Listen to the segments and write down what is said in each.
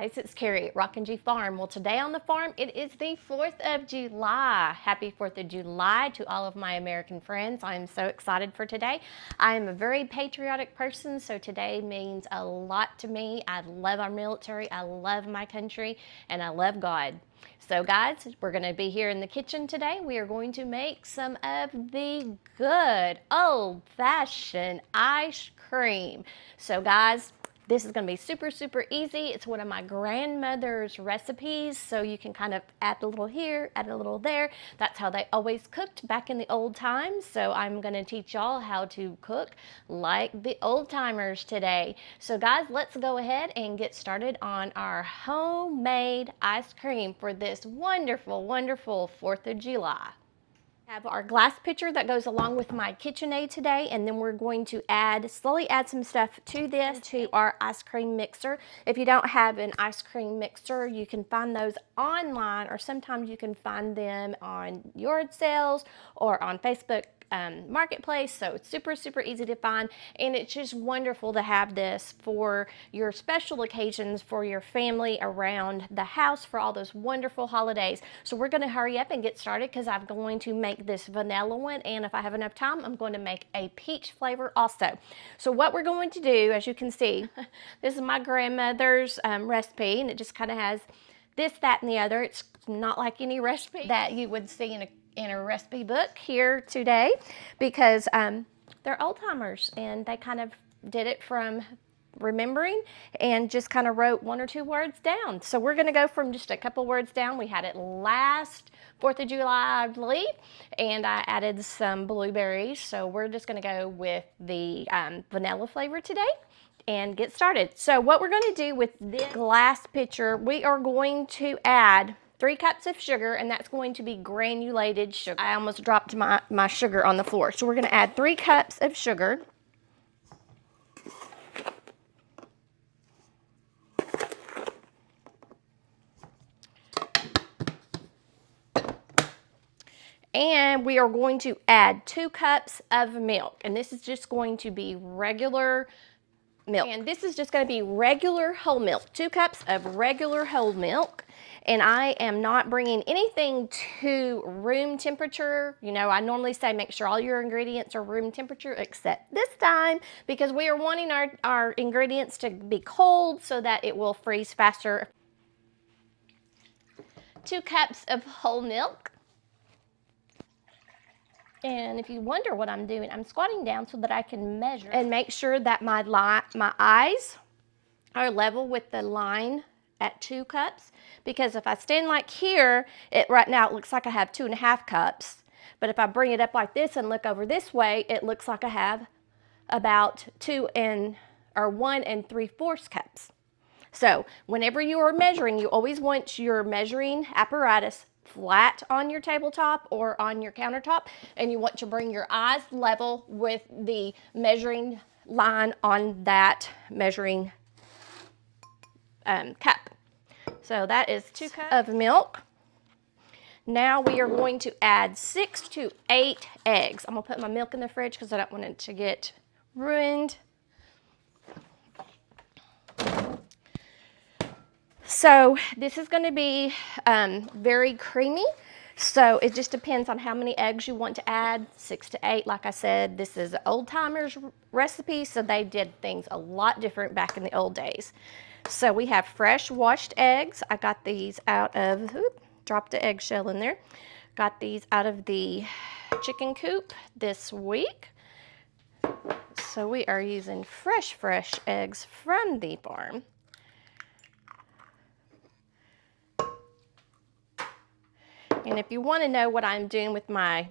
guys, it's Carrie at Rockin' G Farm. Well, today on the farm, it is the 4th of July. Happy 4th of July to all of my American friends. I am so excited for today. I am a very patriotic person, so today means a lot to me. I love our military, I love my country, and I love God. So guys, we're going to be here in the kitchen today. We are going to make some of the good old-fashioned ice cream. So guys, this is going to be super, super easy. It's one of my grandmother's recipes, so you can kind of add a little here, add a little there. That's how they always cooked back in the old times, so I'm going to teach y'all how to cook like the old timers today. So guys, let's go ahead and get started on our homemade ice cream for this wonderful, wonderful 4th of July. Have our glass pitcher that goes along with my KitchenAid today, and then we're going to slowly add some stuff to this, to our ice cream mixer. If you don't have an ice cream mixer, you can find those online, or sometimes you can find them on yard sales or on Facebook Marketplace. So it's super, super easy to find, and it's just wonderful to have this for your special occasions, for your family around the house, for all those wonderful holidays. So we're going to hurry up and get started because I'm going to make this vanilla one, and if I have enough time, I'm going to make a peach flavor also. So what we're going to do, as you can see, this is my grandmother's recipe, and it just kind of has this, that, and the other. It's not like any recipe that you would see in a recipe book here today, because they're old timers and they kind of did it from remembering and just kind of wrote 1 or 2 words down. So we're going to go from just a couple words down. We had it last 4th of July, I believe, and I added some blueberries. So we're just going to go with the vanilla flavor today and get started. So what we're going to do with this glass pitcher, we are going to add 3 cups of sugar, and that's going to be granulated sugar. I almost dropped my sugar on the floor. So we're going to add 3 cups of sugar. And we are going to add 2 cups of milk, and this is just going to be regular milk. And this is just going to be regular whole milk, 2 cups of regular whole milk. And I am not bringing anything to room temperature. You know, I normally say make sure all your ingredients are room temperature, except this time, because we are wanting our ingredients to be cold so that it will freeze faster. 2 cups of whole milk. And if you wonder what I'm doing, I'm squatting down so that I can measure and make sure that my eyes are level with the line at 2 cups. Because if I stand like here, right now it looks like I have 2.5 cups. But if I bring it up like this and look over this way, it looks like I have about 1 3/4 cups. So whenever you are measuring, you always want your measuring apparatus flat on your tabletop or on your countertop, and you want to bring your eyes level with the measuring line on that measuring cup. So that is 2 cups of milk. Now we are going to add 6 to 8 eggs. I'm gonna put my milk in the fridge because I don't want it to get ruined. So this is going to be very creamy. So it just depends on how many eggs you want to add. 6 to 8, like I said, this is an old timers recipe, so they did things a lot different back in the old days. So we have fresh washed eggs. I got these out of, dropped the eggshell in there. Got these out of the chicken coop this week. So we are using fresh eggs from the farm. And if you want to know what I'm doing with my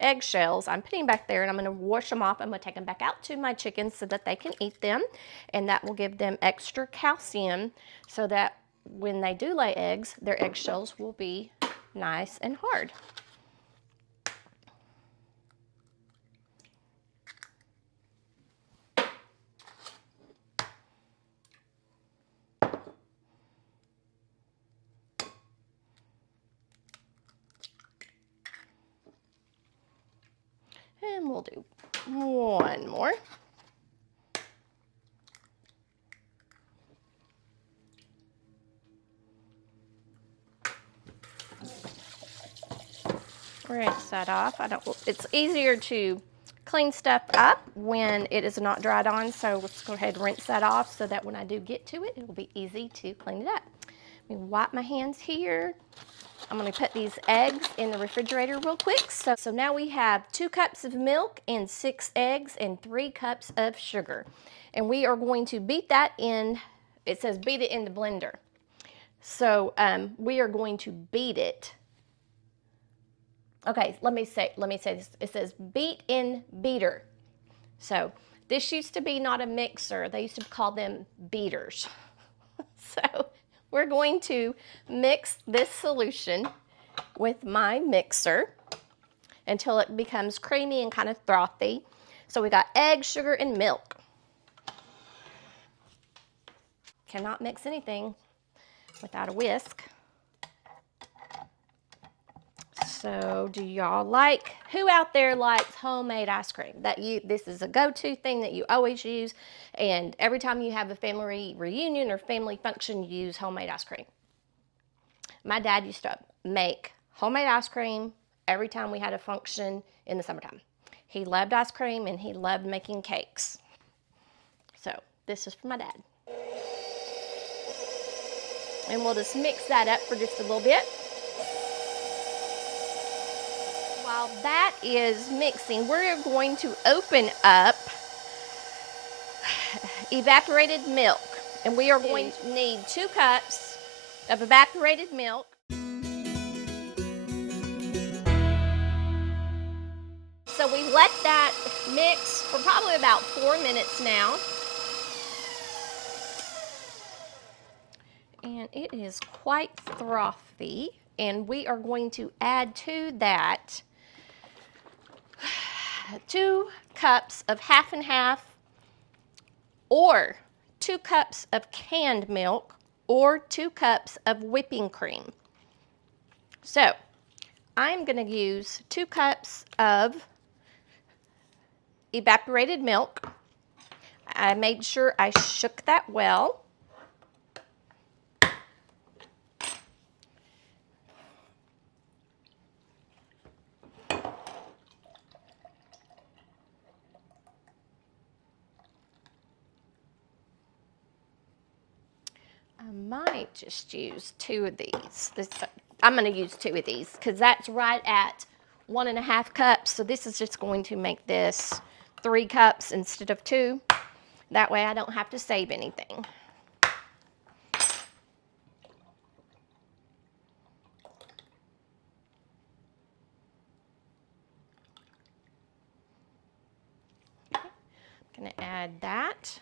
eggshells, I'm putting back there and I'm going to wash them off. I'm going to take them back out to my chickens so that they can eat them, and that will give them extra calcium so that when they do lay eggs, their eggshells will be nice and hard. And we'll do 1 more. rinse that off. It's easier to clean stuff up when it is not dried on, so let's go ahead and rinse that off so that when I do get to it, it'll be easy to clean it up. Let me wipe my hands here. I'm going to put these eggs in the refrigerator real quick. So now we have 2 cups of milk and 6 eggs and 3 cups of sugar. And we are going to beat that in, it says beat it in the blender. So we are going to beat it. Okay, let me say this. It says beat in beater. So this used to be not a mixer. They used to call them beaters. So we're going to mix this solution with my mixer until it becomes creamy and kind of frothy. So we got eggs, sugar, and milk. Cannot mix anything without a whisk. So do y'all who out there likes homemade ice cream? This is a go-to thing that you always use, and every time you have a family reunion or family function, you use homemade ice cream. My dad used to make homemade ice cream every time we had a function in the summertime. He loved ice cream and he loved making cakes. So this is for my dad. And we'll just mix that up for just a little bit. While that is mixing, we're going to open up evaporated milk. And we are going to need 2 cups of evaporated milk. So we let that mix for probably about 4 minutes now. And it is quite frothy. And we are going to add to that 2 cups of half and half, or 2 cups of canned milk, or 2 cups of whipping cream. So I'm going to use 2 cups of evaporated milk. I made sure I shook that well. I might just use 2 of these. I'm going to use 2 of these because that's right at 1.5 cups. So this is just going to make this 3 cups instead of 2. That way I don't have to save anything. I'm going to add that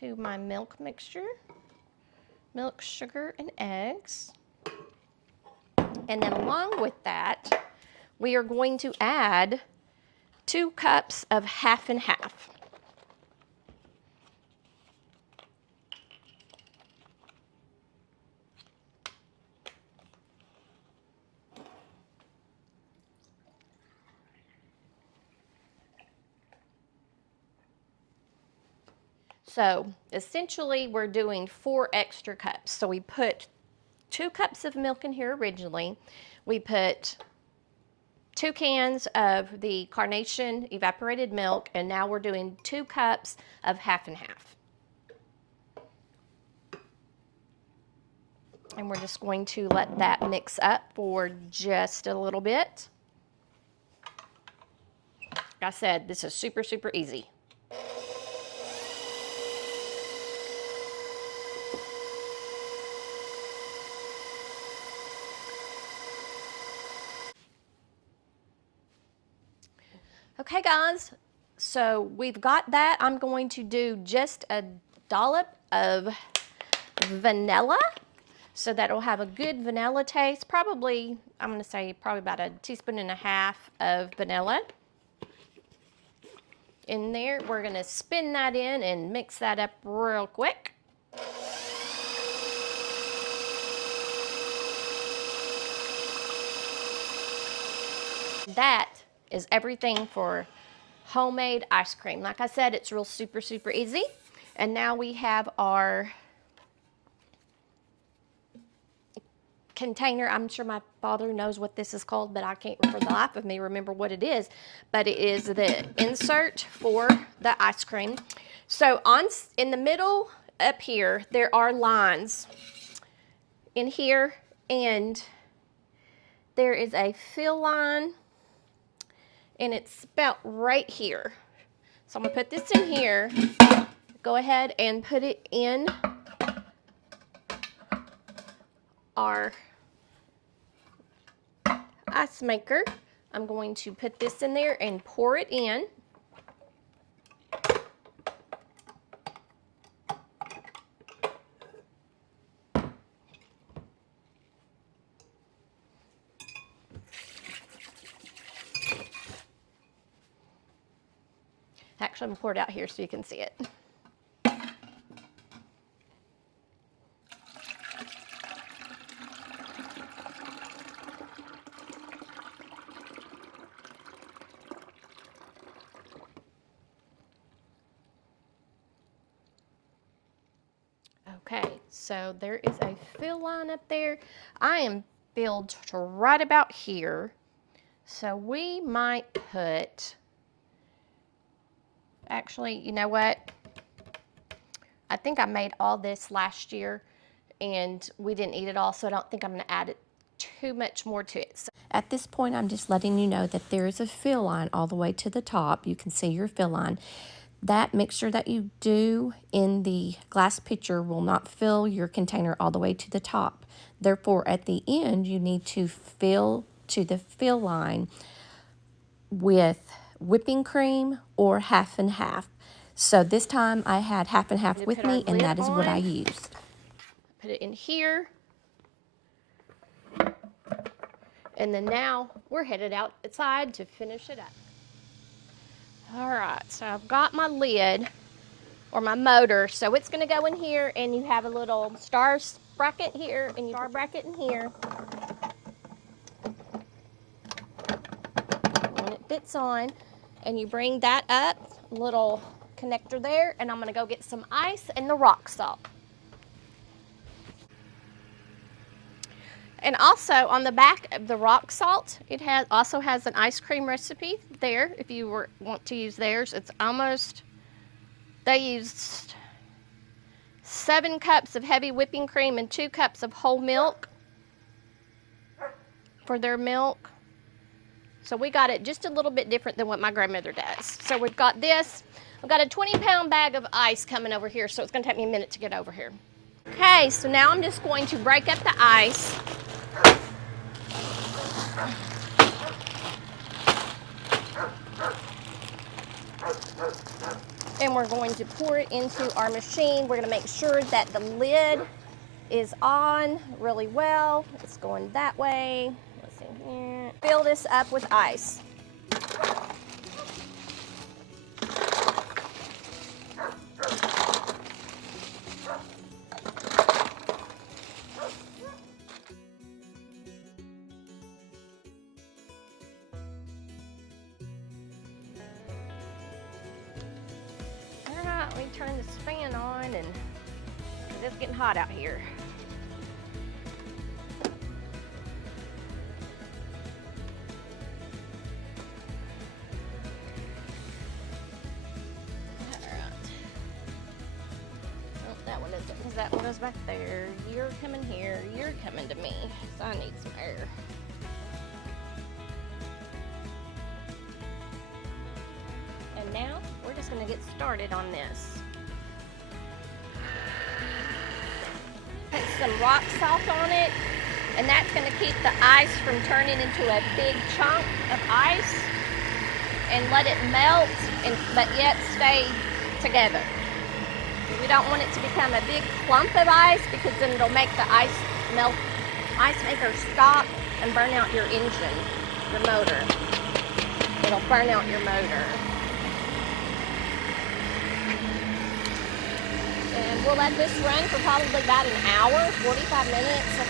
to my milk mixture. Milk, sugar, and eggs. And then along with that, we are going to add 2 cups of half and half. So essentially we're doing 4 extra cups. So we put 2 cups of milk in here originally. We put 2 cans of the Carnation evaporated milk, and now we're doing 2 cups of half and half. And we're just going to let that mix up for just a little bit. Like I said, this is super, super easy. Okay guys, so we've got that. I'm going to do just a dollop of vanilla so that it'll have a good vanilla taste. Probably, I'm going to say probably about 1.5 teaspoons of vanilla. In there, we're going to spin that in and mix that up real quick. That is everything for homemade ice cream. Like I said, it's real super, super easy. And now we have our container. I'm sure my father knows what this is called, but I can't for the life of me remember what it is. But it is the insert for the ice cream. So in the middle up here, there are lines in here, and there is a fill line, and it's about right here. So I'm gonna put this in here. Go ahead and put it in our ice maker. I'm going to put this in there and pour it in. Actually, I'm gonna pour it out here so you can see it. Okay, so there is a fill line up there. I am filled to right about here. So we might put, actually, you know what? I think I made all this last year and we didn't eat it all, so I don't think I'm gonna add it too much more to it. So at this point, I'm just letting you know that there is a fill line all the way to the top. You can see your fill line. That mixture that you do in the glass pitcher will not fill your container all the way to the top. Therefore, at the end, you need to fill to the fill line with whipping cream or half and half. So this time I had half and half with me, and that is what I used. Put it in here. And then now we're headed outside to finish it up. All right, so I've got my lid or my motor, so it's gonna go in here, and you have a little star bracket here and your star bracket in here. When it fits on, and you bring that up, little connector there, and I'm gonna go get some ice and the rock salt. And also on the back of the rock salt, it also has an ice cream recipe there if you want to use theirs. It's almost, they used 7 cups of heavy whipping cream and 2 cups of whole milk for their milk. So we got it just a little bit different than what my grandmother does. So we've got this. I've got a 20-pound bag of ice coming over here, so it's gonna take me a minute to get over here. Okay, so now I'm just going to break up the ice. And we're going to pour it into our machine. We're gonna make sure that the lid is on really well. It's going that way. Let's see here. Fill this up with ice. Let me turn this fan on, and it's getting hot out here. All right. Oh, that one isn't, because that one is back there. You're coming here. You're coming to me. So I need some air. And now we're just gonna get started on this. Put some rock salt on it, and that's gonna keep the ice from turning into a big chunk of ice, and let it melt, but yet stay together. We don't want it to become a big clump of ice, because then it'll make the ice maker stop and burn out your engine, your motor. It'll burn out your motor. And we'll let this run for probably about an hour, 45 minutes. I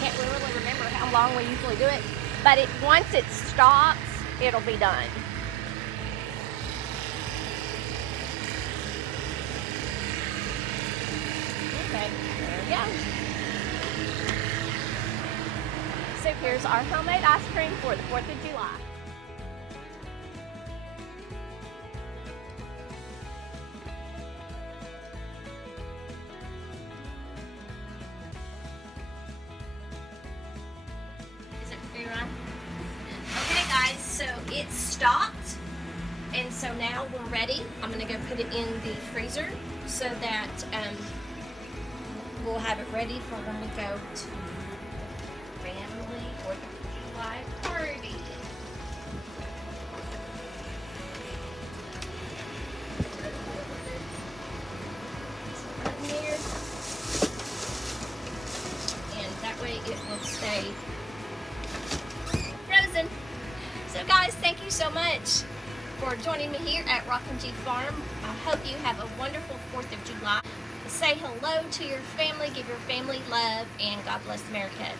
can't really remember how long we usually do it, but once it stops, it'll be done. Okay, there we go. So here's our homemade ice cream for the 4th of July. Is it pretty right? Okay guys, so it's stopped. And so now we're ready. I'm gonna go put it in the freezer so that we'll have it ready for when we go to family or the July party. Here. And that way it will stay frozen. So guys, thank you so much for joining me here at Rockin' G Farm. I hope you have a wonderful 4th of July. Say hello to your family, give your family love, and God bless America.